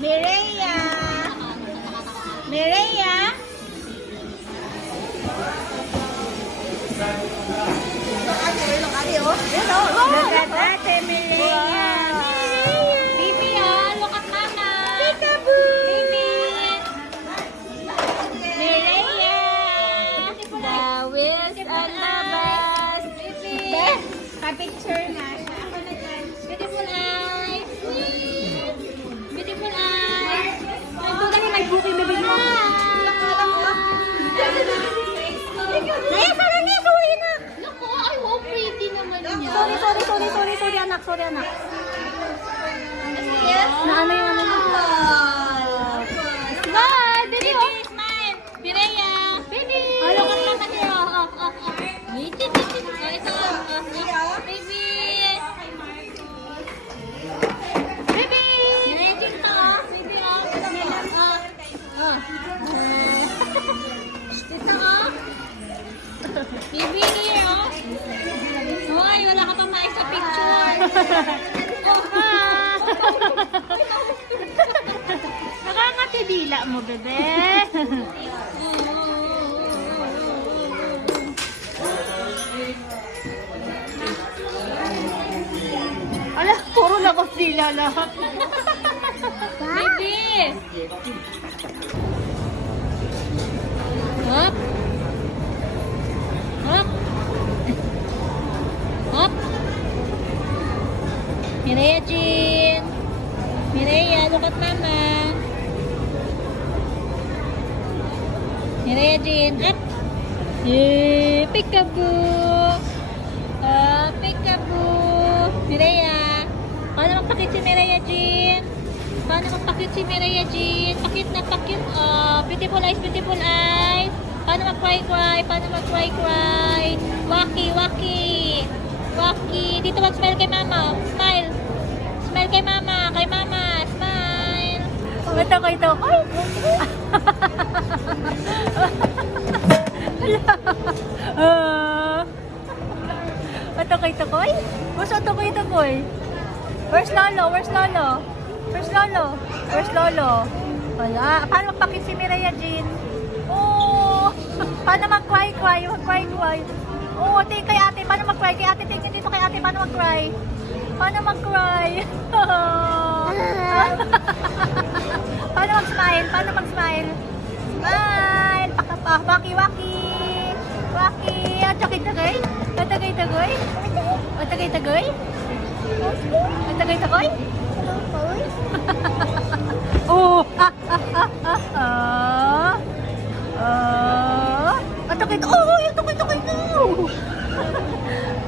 Mireya! Mireya! Look at Ate Mireya! Baby, look at mama. Peekaboo! Baby. Mireya! The wheels and the bus. Baby. Beth, ka-picture na siya. Ako na dyan. Beautiful eyes. Beautiful eyes. Nandun na may booking, baby mo. Naya, sarang niya! Sorry na! Naku, ay, wow, pretty naman niya. Sorry, anak. Sorry, anak. Yes. Na ano yung ano? Smile, baby, smile. Mireya. Baby. Look at mama here. Ito. Baby. Baby. Mireya, dito. Baby, Dito, Baby, here, Hoy, wala ka pang maayos sa picture. Nakakatidila mo, bebe. Ala, puro labas dila lahat. Baby! Hop! Hop! Hop! Mireya Jean! Mireya, look at mama! Mireya Jean, up! Yay! Peekaboo! Peekaboo! Mireya! Paano magpakit si Mireya Jean? Paano magpakit si Mireya Jean? Pakit na pakit. Beautiful eyes, beautiful eyes. Paano mag-cry-cry? Paano mag-cry-cry? Waki. Dito mag-smile kay mama. Smile. Smile kay mama. Kay mama. Smile. Ito. Ay! Ito koy? Gusto ito koy? Where's Lolo? Wala. Paano magpakit si Mireya Jean? Oh! Paano mag-cry-cry? Oh, tingin kay ate. Paano mag-cry? Kay ate, tingin dito kay ate. Paano mag-cry? Paano mag-smile? Smile! Waki! At tagay-tagay? Oh! Yung tukay-tukay no!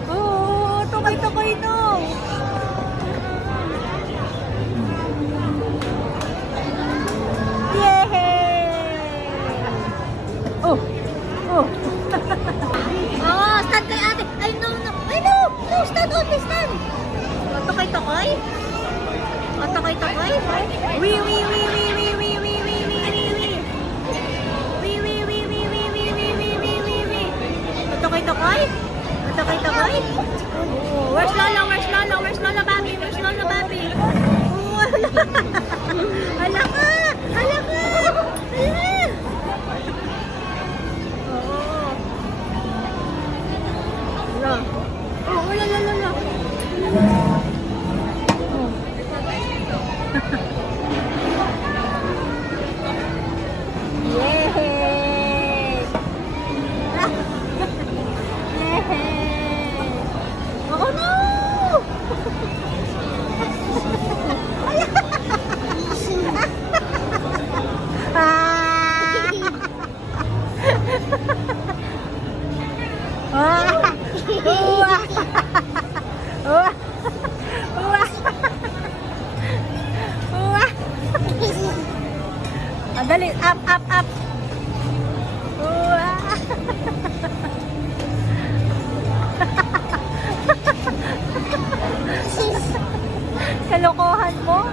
Oh, tukay-tukay no! Yay! Oh! Stand kay ate! Ay, no! Stand! Tukay-tukay? Tukay-tukay? Wee! Tukay-tukay? Oh, where's Lolo, Bobby? Oh, hala ka! Oh, la. Yay! Oh no! Dali, up. Kalokohan mo?